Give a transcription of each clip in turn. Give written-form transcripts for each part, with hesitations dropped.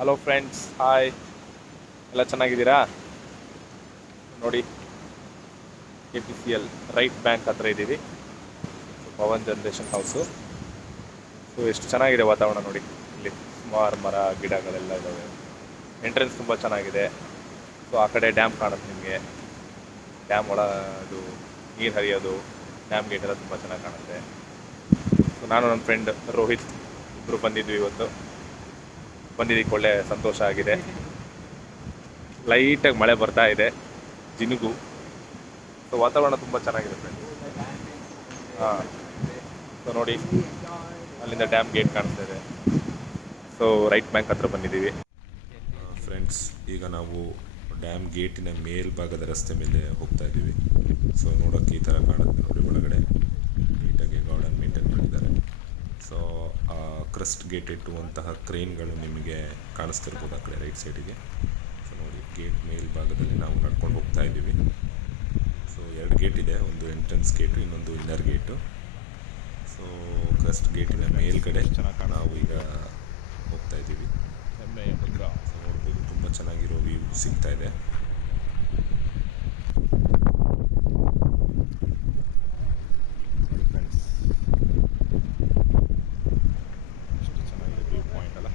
Hello friends, hi. ಎಲ್ಲ ಚೆನ್ನಾಗಿದ್ದೀರಾ? ನೋಡಿ, KPCL ರೈಟ್ ಬ್ಯಾಂಕ್ ಹತ್ರ ಇದ್ದೀವಿ. Pavan generation house. ಸೊ ಎಷ್ಟು ಚೆನ್ನಾಗಿದೆ ವಾತಾವರಣ ನೋಡಿ. ಇಲ್ಲಿ ಸುಮಾರು ಮರ ಗಿಡಗಳೆಲ್ಲ ಇದ್ದಾವೆ. ಎಂಟ್ರೆನ್ಸ್ ತುಂಬ ಚೆನ್ನಾಗಿದೆ. ಸೊ ಆ ಕಡೆ ಡ್ಯಾಮ್ ಕಾಣುತ್ತೆ ನಿಮಗೆ. ಡ್ಯಾಮ್ ಅದು ನೀರು ಹರಿಯೋದು, ಡ್ಯಾಮ್ ಗೇಟ್ ಎಲ್ಲ ತುಂಬ ಚೆನ್ನಾಗಿ ಕಾಣುತ್ತೆ. ಸೊ ನಾನು ನನ್ನ ಫ್ರೆಂಡ್ ರೋಹಿತ್ ಇಬ್ಬರು ಬಂದಿದ್ವಿ ಇವತ್ತು. ಬಂದಿದ್ದಕ್ಕೆ ಒಳ್ಳೆ ಸಂತೋಷ ಆಗಿದೆ. ಲೈಟಾಗಿ ಮಳೆ ಬರ್ತಾ ಇದೆ, ಜಿನುಗು. ಸೊ ವಾತಾವರಣ ತುಂಬ ಚೆನ್ನಾಗಿದೆ ಫ್ರೆಂಡ್. ಹಾಂ, ಸೊ ನೋಡಿ, ಅಲ್ಲಿಂದ ಡ್ಯಾಮ್ ಗೇಟ್ ಕಾಣಿಸ್ತಾ ಇದೆ. ಸೊ ರೈಟ್ ಬ್ಯಾಂಕ್ ಹತ್ರ ಬಂದಿದ್ದೀವಿ ಫ್ರೆಂಡ್ಸ್. ಈಗ ನಾವು ಡ್ಯಾಮ್ ಗೇಟಿನ ಮೇಲ್ಭಾಗದ ರಸ್ತೆ ಮೇಲೆ ಹೋಗ್ತಾ ಇದ್ದೀವಿ. ಸೊ ನೋಡೋಕ್ಕೆ ಈ ಥರ ಕಾಣುತ್ತೆ ನೋಡಿ. ಒಳಗಡೆ ನೀಟಾಗಿ ಗಾರ್ಡನ್ ಮೇಂಟೈನ್ ಮಾಡಿದ್ದಾರೆ. ಸೊ ಆ ಕ್ರಸ್ಟ್ ಗೇಟ್ ಇಟ್ಟುವಂತಹ ಕ್ರೇನ್ಗಳು ನಿಮಗೆ ಕಾಣಿಸ್ತಿರ್ಬೋದು ಆ ಕಡೆ ರೈಟ್ ಸೈಡಿಗೆ. ಸೊ ನೋಡಿ, ಗೇಟ್ ಮೇಲ್ಭಾಗದಲ್ಲಿ ನಾವು ನಡ್ಕೊಂಡು ಹೋಗ್ತಾ ಇದ್ದೀವಿ. ಸೊ 2 ಗೇಟ್ ಇದೆ, ಒಂದು ಎಂಟ್ರೆನ್ಸ್ ಗೇಟು, ಇನ್ನೊಂದು ಇನ್ನರ್ ಗೇಟು. ಸೊ ಕ್ರಸ್ಟ್ ಗೇಟಿನ ಮೇಲ್ಗಡೆ ನಾವು ಈಗ ಹೋಗ್ತಾ ಇದ್ದೀವಿ. ಸೊ ನೋಡ್ಬೋದು, ತುಂಬ ಚೆನ್ನಾಗಿರೋ ವ್ಯೂ ಸಿಗ್ತಾ ಇದೆ. ಫ್ರೆಂಡ್ಸ್, ಎಷ್ಟು ಚೆನ್ನಾಗಿದೆ ವ್ಯೂ ಪಾಯಿಂಟ್ ಅಲ್ಲ.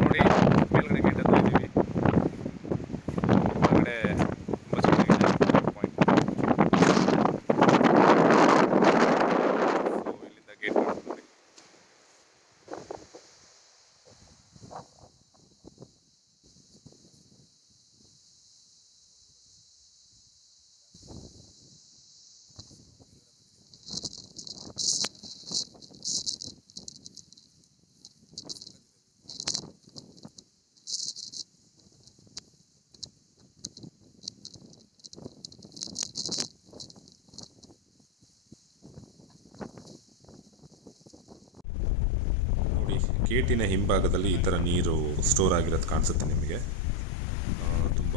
ನೋಡಿ, ಮೇಲ್ಗಡೆ ಗೇಟ್ ಹತ್ರ ಇದ್ದೀವಿ. ಒಳಗಡೆ ತುಂಬ ಚೆನ್ನಾಗಿದೆ ಪಾಯಿಂಟ್. ಸೊ ಇಲ್ಲಿಂದ ಗೇಟ್ ಕಾಣಿಸ್ತಾ ನೋಡಿ. ನೋಡಿ, ಗೇಟಿನ ಹಿಂಭಾಗದಲ್ಲಿ ಈ ಥರ ನೀರು ಸ್ಟೋರ್ ಆಗಿರೋದು ಕಾಣಿಸುತ್ತೆ ನಿಮಗೆ. ತುಂಬ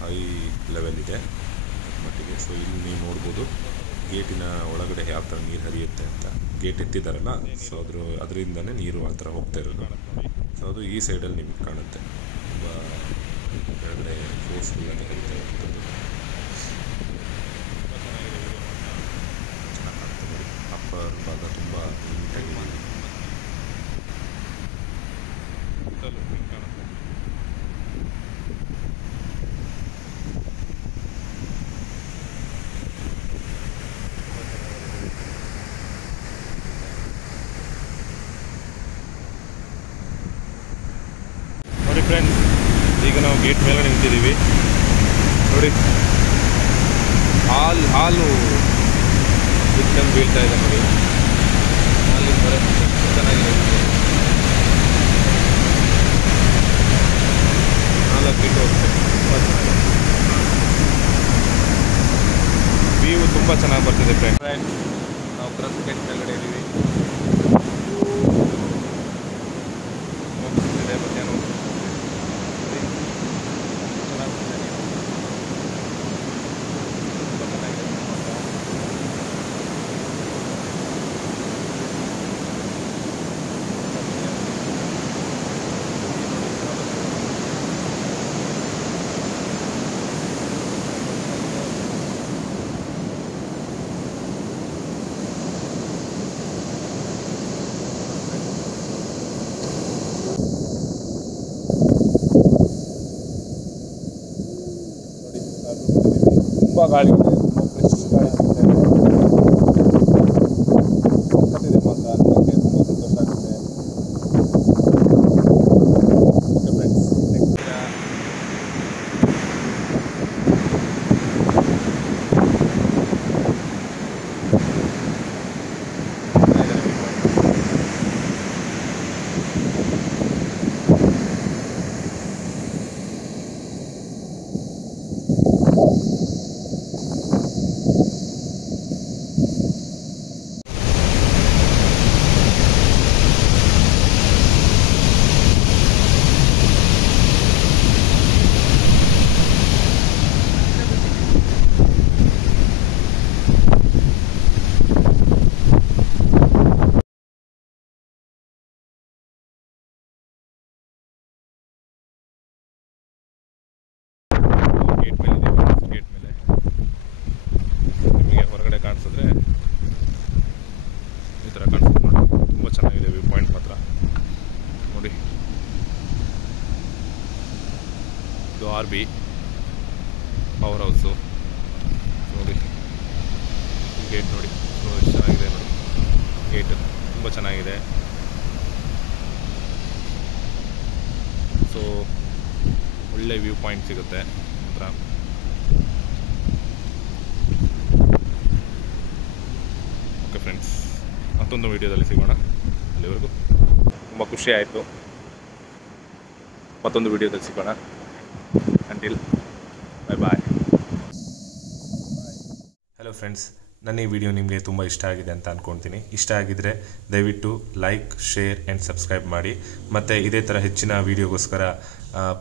ಹೈ ಲೆವೆಲ್ ಇದೆ ಮಟ್ಟಿಗೆ. ಸೊ ಇಲ್ಲಿ ನೀವು ನೋಡ್ಬೋದು ಗೇಟಿನ ಒಳಗಡೆ ಯಾವ ಥರ ನೀರು ಹರಿಯುತ್ತೆ ಅಂತ. ಗೇಟ್ ಎತ್ತಿದ್ದಾರಲ್ಲ, ಸೊ ಅದರಿಂದನೇ ನೀರು ಆ ಥರ ಹೋಗ್ತಾ ಇರೋದು. ಸೊ ಅದು ಈ ಸೈಡಲ್ಲಿ ನಿಮಗೆ ಕಾಣುತ್ತೆ. ತುಂಬ ಕೆಳಗಡೆ ಫೋರ್ಸ್ಫುಲ್ಲಾಗಿ ಹರಿತಾ ಇರ್ತದೆ. ಚೆನ್ನಾಗಿ ಕಾಣುತ್ತೆ ನೋಡಿ. ಅಪ್ಪರ್ ಭಾಗ ತುಂಬ ನೀಟಾಗಿದೆ. ನೋಡಿ ಫ್ರೆಂಡ್ಸ್, ಈಗ ನಾವು ಗೇಟ್ ಮೇಲ್ಗಡೆ ನಿಂತಿದ್ದೀವಿ. ನೋಡಿ, ಹಾಲು ಬಿತ್ತಂಗೆ ಬೀಳ್ತಾ ಇದೆ ನೋಡಿ. ಅಲ್ಲಿ ಬರೋ ಎಷ್ಟು ಚೆನ್ನಾಗಿದೆ. 4 ಫೀಟ್ ಹೋಗುತ್ತೆ. ತುಂಬ ಚೆನ್ನಾಗಿದೆ. ವ್ಯೂ ತುಂಬ ಚೆನ್ನಾಗಿ ಬರ್ತಿದೆ ಫ್ರೆಂಡ್ಸ್. ನಾವು ಕ್ರಸ್ಟ್ ಗೇಟ್ ಮೇಲ್ಗಡೆ ಇದ್ದೀವಿ. ಹೋಗ್ತಿದೆ ಮಧ್ಯಾಹ್ನ. ತುಂಬ ಗಾಳಿ ಇದೆ, ತುಂಬ ಫ್ರೆಶ್ ಗಾಳಿ ಸಿಗ್ತಾ ಇದೆ. ಸಖತ್ತಿದೆ ಮಾತ್ರ, ನೋಡೋಕ್ಕೆ ತುಂಬ ಸಂತೋಷ ಆಗುತ್ತೆ. ಇದು RB ಪವರ್ ಹೌಸು ನೋಡಿ. ಗೇಟ್ ನೋಡಿ ಎಷ್ಟು ಚೆನ್ನಾಗಿದೆ ನೋಡಿ. ಗೇಟ್ ತುಂಬ ಚೆನ್ನಾಗಿದೆ. ಸೊ ಒಳ್ಳೆ ವ್ಯೂ ಪಾಯಿಂಟ್ ಸಿಗುತ್ತೆ ಹತ್ರ. ಓಕೆ ಫ್ರೆಂಡ್ಸ್, ಮತ್ತೊಂದು ವಿಡಿಯೋದಲ್ಲಿ ಸಿಗೋಣ. ಅಲ್ಲಿವರೆಗೂ ತುಂಬ ಖುಷಿ ಆಯಿತು. ಮತ್ತೊಂದು ವಿಡಿಯೋದಲ್ಲಿ ಸಿಗೋಣ. ಅಂಟಿಲ್ ಬಾಯ್ ಬಾಯ್. ಹಲೋ ಫ್ರೆಂಡ್ಸ್, ನನ್ನ ಈ ವಿಡಿಯೋ ನಿಮಗೆ ತುಂಬ ಇಷ್ಟ ಆಗಿದೆ ಅಂತ ಅಂದ್ಕೊಳ್ತೀನಿ. ಇಷ್ಟ ಆಗಿದ್ದರೆ ದಯವಿಟ್ಟು ಲೈಕ್, ಶೇರ್ ಆ್ಯಂಡ್ ಸಬ್ಸ್ಕ್ರೈಬ್ ಮಾಡಿ. ಮತ್ತು ಇದೇ ಥರ ಹೆಚ್ಚಿನ ವೀಡಿಯೋಗೋಸ್ಕರ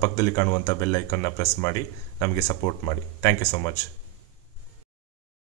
ಪಕ್ಕದಲ್ಲಿ ಕಾಣುವಂಥ ಬೆಲ್ ಐಕನ್ನ ಪ್ರೆಸ್ ಮಾಡಿ ನಮಗೆ ಸಪೋರ್ಟ್ ಮಾಡಿ. Thank you so much.